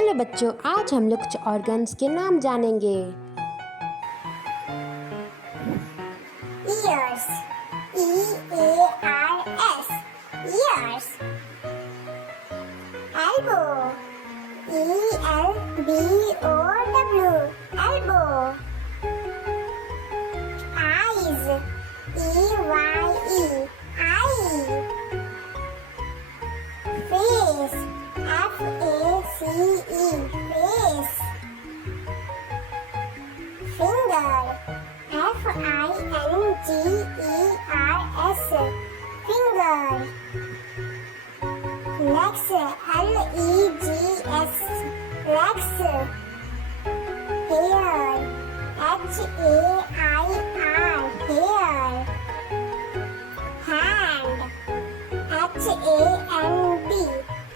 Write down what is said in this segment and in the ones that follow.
Hello बच्चों, आज हम लोग कुछ ऑर्गन्स के नाम जानेंगे। Ears, E-A-R-S, ears. Elbow, E-L-B-O-W, elbow. Eyes, E-Y-E, eye. Face, F-A-C-E, face. Finger, F-I-N-G-E-R-S, finger. Legs, L-E-G-S, legs. Hair, H-A-I-R, hair. Hand, H-A-N-D,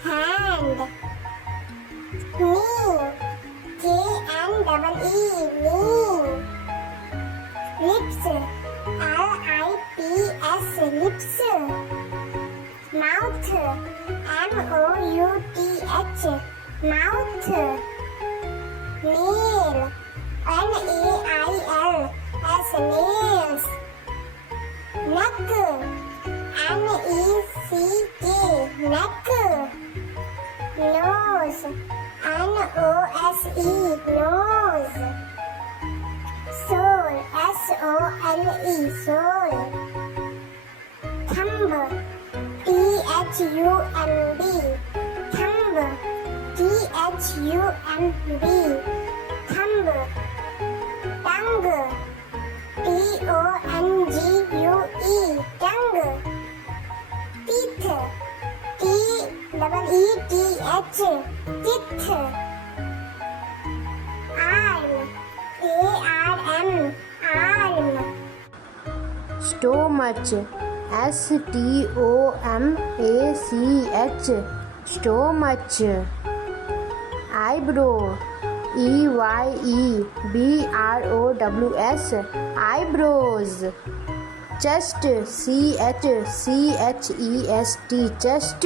hand. Knee, K-N-E-E, knee. Lips, L-I-P-S, lips. Mouth, M-O-U-T-H, mouth. Nail, N-A-I-L-S, nails. Neck, N-E-C-K, neck. Nose, N-O-S-E, nose. Sole, S-O-L-E, sole. Thumb, T-H-U-M-B, thumb. T-H-U-M-B, thumb. Tongue, T-O-N-G-U-E, tongue. Teeth, T-E-E-T-H, teeth. Arm, A-R-M, arm. Stomach, S-T-O-M-A-C-H, stomach. Eyebrow, E-Y-E-B-R-O-W-S, eyebrows. Chest, C-H-C-H-E-S-T, chest.